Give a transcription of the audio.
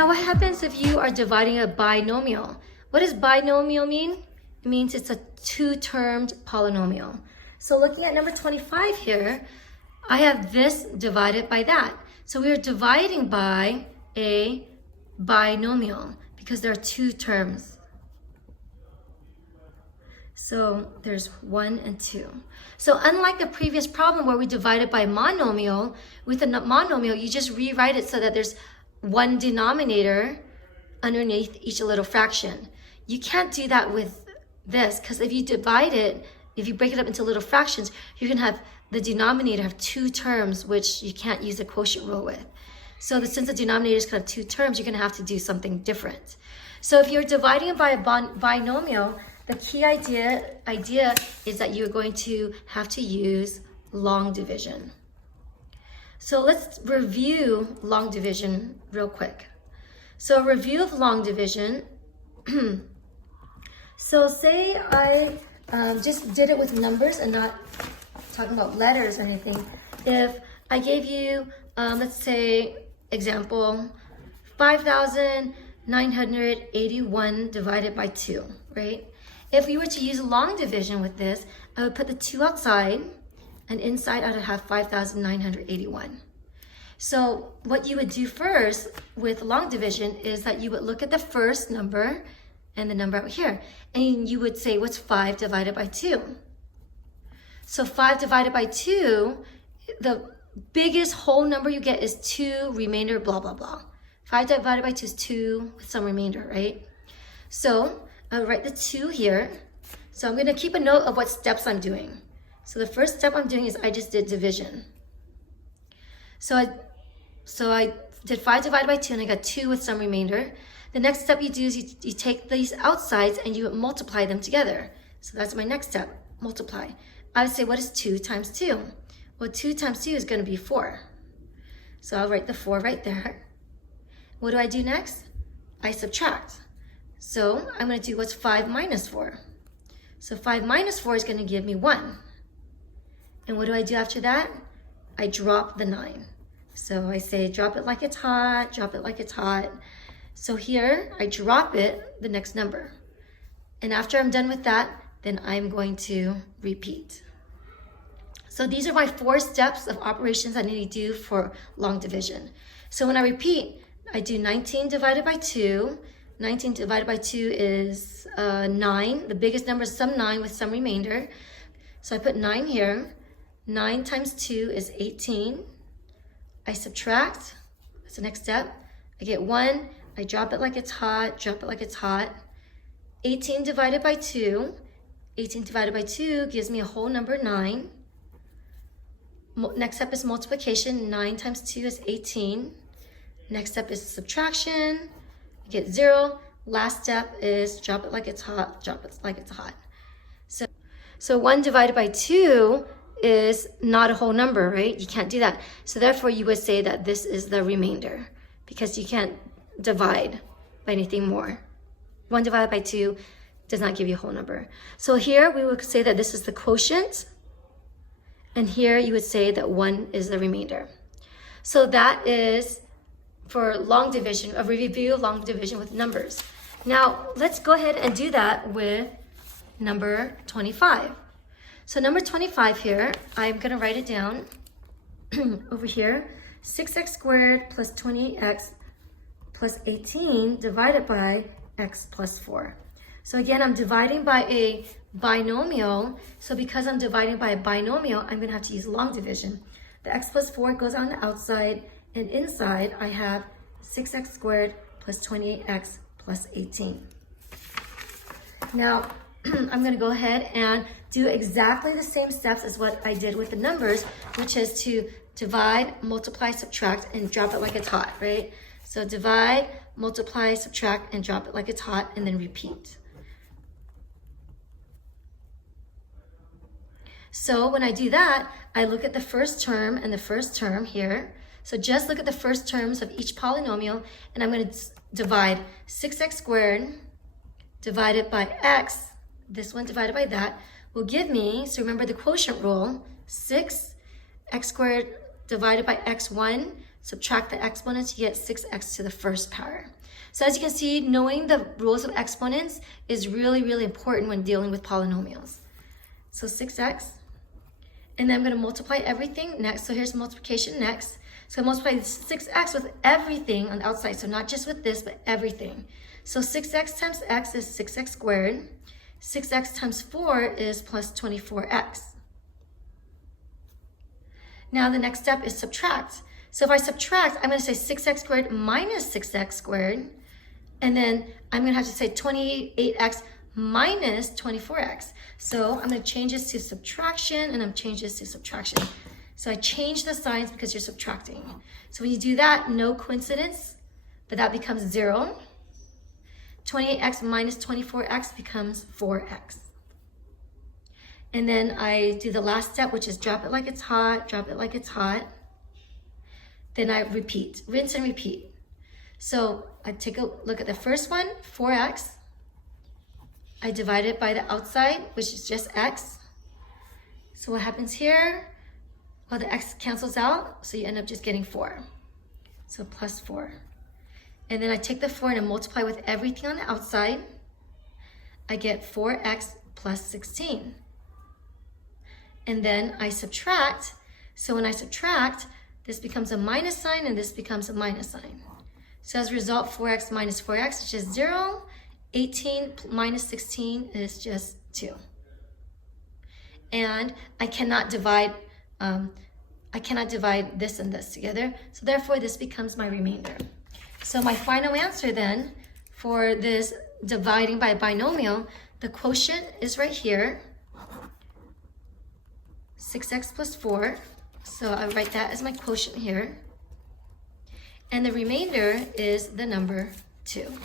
Now, what happens if you are dividing a binomial? What does binomial mean? It means it's a two-termed polynomial. So looking at number 25 here, I have this divided by that. So we are dividing by a binomial because there are two terms. So there's 1 and 2. So unlike the previous problem where we divided by monomial, with a monomial, you just rewrite it so that there's one denominator underneath each little fraction. You can't do that with this because if you divide it, if you break it up into little fractions, you're going to have the denominator have two terms, which you can't use the quotient rule with. So since the denominator is going to have two terms, you're going to have to do something different. So if you're dividing by a binomial, the key idea is that you're going to have to use long division. So let's review long division real quick. So a review of long division. So say I just did it with numbers and not talking about letters or anything. If I gave you, let's say, example, 5,981 divided by 2, right? If we were to use long division with this, I would put the 2 outside, and inside I would have 5,981. So what you would do first with long division is that you would look at the first number and the number out here, and you would say, what's 5 divided by 2? So 5 divided by 2, the biggest whole number you get is 2 remainder blah, blah, blah. 5 divided by 2 is 2 with some remainder, right? So I'll write the 2 here. So I'm going to keep a note of what steps I'm doing. So the first step I'm doing is I just did division. So I did 5 divided by 2 and I got 2 with some remainder. The next step you do is you take these outsides and you multiply them together. So that's my next step, multiply. I would say, what is 2 times 2? Well, 2 times 2 is going to be 4. So I'll write the 4 right there. What do I do next? I subtract. So I'm going to do what's 5 minus 4. So 5 minus 4 is going to give me 1. And what do I do after that? I drop the 9. So I say drop it like it's hot, drop it like it's hot. So here I drop it, the next number. And after I'm done with that, then I'm going to repeat. So these are my 4 steps of operations I need to do for long division. So when I repeat, I do 19 divided by 2. 19 divided by 2 is 9. The biggest number is some 9 with some remainder. So I put 9 here. 9 times 2 is 18. I subtract. That's the next step. I get 1. I drop it like it's hot. Drop it like it's hot. 18 divided by 2. 18 divided by 2 gives me a whole number 9. Next step is multiplication. 9 times 2 is 18. Next step is subtraction. Get 0. Last step is drop it like it's hot, drop it like it's hot. So 1 divided by 2 is not a whole number, right? You can't do that. So therefore you would say that this is the remainder because you can't divide by anything more. 1 divided by 2 does not give you a whole number. So here we would say that this is the quotient, and here you would say that 1 is the remainder. So that is for long division, a review of long division with numbers. Now, let's go ahead and do that with number 25. So number 25 here, I'm going to write it down over here. 6x squared plus 28x plus 18 divided by x plus 4. So again, I'm dividing by a binomial. So because I'm dividing by a binomial, I'm going to have to use long division. The x plus 4 goes on the outside, and inside I have 6x squared plus 28x plus 18. Now, I'm going to go ahead and do exactly the same steps as what I did with the numbers, which is to divide, multiply, subtract, and drop it like it's hot, right? So divide, multiply, subtract, and drop it like it's hot, and then repeat. So when I do that, I look at the first term and the first term here. So just look at the first terms of each polynomial, and I'm going to divide 6x squared divided by x, this one divided by that, will give me, so remember the quotient rule, 6x squared divided by x1 Subtract the exponents, you get 6x to the first power. So as you can see, knowing the rules of exponents is really, really important when dealing with polynomials. So 6x, and then I'm going to multiply everything next. So here's multiplication next. So multiply 6x with everything on the outside. So not just with this, but everything. So 6x times x is 6x squared. 6x times 4 is plus 24x. Now the next step is subtract. So if I subtract, I'm going to say 6x squared minus 6x squared. And then I'm going to have to say 28x minus 24x. So I'm going to change this to subtraction, and I'm changing this to subtraction. So I change the signs because you're subtracting. So when you do that, no coincidence, but that becomes 0. 28x minus 24x becomes 4x. And then I do the last step, which is drop it like it's hot, drop it like it's hot. Then I repeat, rinse and repeat. So I take a look at the first one, 4x. I divide it by the outside, which is just x. So what happens here? Well, the x cancels out, so you end up just getting 4. So plus 4. And then I take the 4 and I multiply with everything on the outside. I get 4x plus 16. And then I subtract. So when I subtract, this becomes a minus sign and this becomes a minus sign. So as a result, 4x minus 4x is just 0. 18 minus 16 is just 2. And I cannot divide this and this together. So therefore, this becomes my remainder. So my final answer then for this dividing by binomial, the quotient is right here, 6x plus 4. So I write that as my quotient here. And the remainder is the number 2.